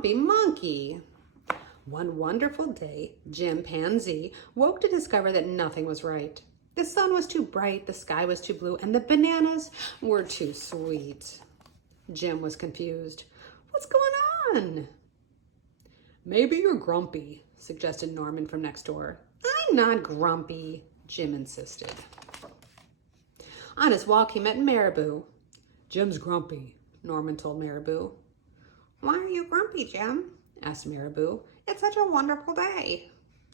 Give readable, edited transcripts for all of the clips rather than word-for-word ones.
grumpy monkey. One wonderful day, Chimpanzee woke to discover that nothing was right. The sun was too bright, the sky was too blue, and the bananas were too sweet. Jim was confused. What's going on? Maybe you're grumpy, suggested Norman from next door. I'm not grumpy, Jim insisted. On his walk, he met Marabou. Jim's grumpy, Norman told Marabou. Why are you grumpy, Jim? Asked Marabou. It's such a wonderful day.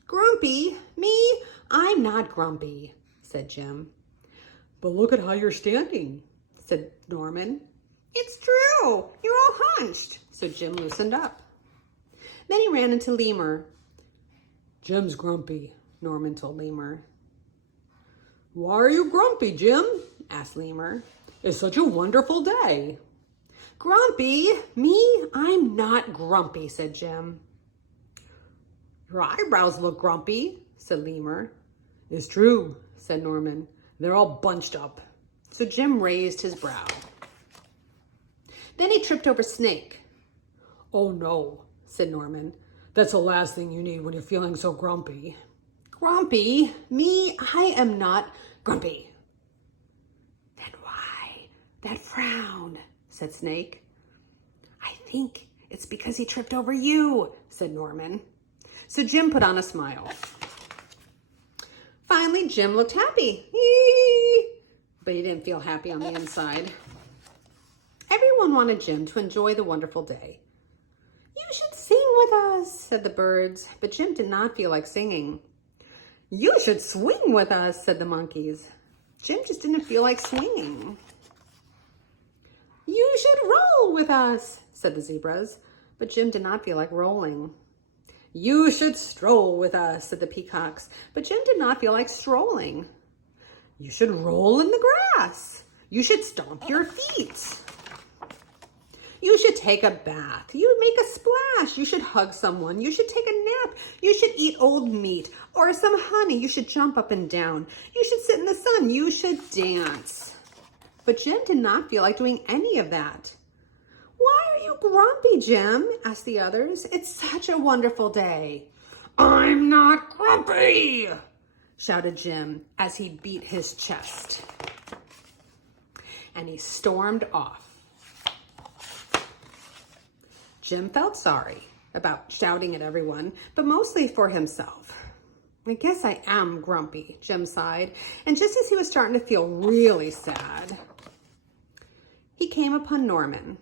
Grumpy? Me? I'm not grumpy, said Jim. But look at how you're standing, said Norman. It's true. You're all hunched. So Jim loosened up. Then he ran into Lemur. Jim's grumpy, Norman told Lemur. Why are you grumpy, Jim? Asked Lemur. It's such a wonderful day. Grumpy? Me? I'm not grumpy, said Jim. Your eyebrows look grumpy, said Lemur. It's true, said Norman. They're all bunched up. So Jim raised his brow. Then he tripped over Snake. Oh no, said Norman. That's the last thing you need when you're feeling so grumpy. Grumpy? Me? I am not grumpy. Then why that frown? Said Snake. I think it's because he tripped over you, said Norman. So Jim put on a smile. Finally, Jim looked happy. But he didn't feel happy on the inside. Everyone wanted Jim to enjoy the wonderful day. You should sing with us, said the birds, but Jim did not feel like singing. You should swing with us, said the monkeys. Jim just didn't feel like swinging. You should roll with us, said the zebras, but Jim did not feel like rolling. You should stroll with us, said the peacocks, but Jim did not feel like strolling. You should roll in the grass. You should stomp your feet. You should take a bath. You make a splash. You should hug someone. You should take a nap. You should eat old meat or some honey. You should jump up and down. You should sit in the sun. You should dance. But Jim did not feel like doing any of that. Why are you grumpy, Jim? Asked the others. It's such a wonderful day. I'm not grumpy, shouted Jim as he beat his chest. And he stormed off. Jim felt sorry about shouting at everyone, but mostly for himself. I guess I am grumpy, Jim sighed, and just as he was starting to feel really sad, he came upon Norman.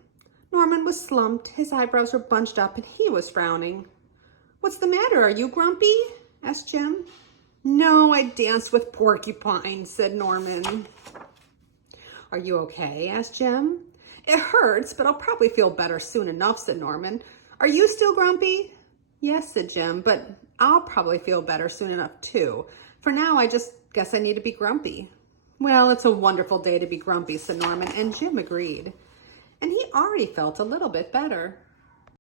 Norman was slumped, his eyebrows were bunched up, and he was frowning. What's the matter? Are you grumpy? Asked Jim. No, I danced with porcupines, said Norman. Are you okay? Asked Jim. It hurts, but I'll probably feel better soon enough, said Norman. Are you still grumpy? Yes, said Jim, but I'll probably feel better soon enough too. For now, I just guess I need to be grumpy. Well, it's a wonderful day to be grumpy, said Norman, and Jim agreed. And he already felt a little bit better.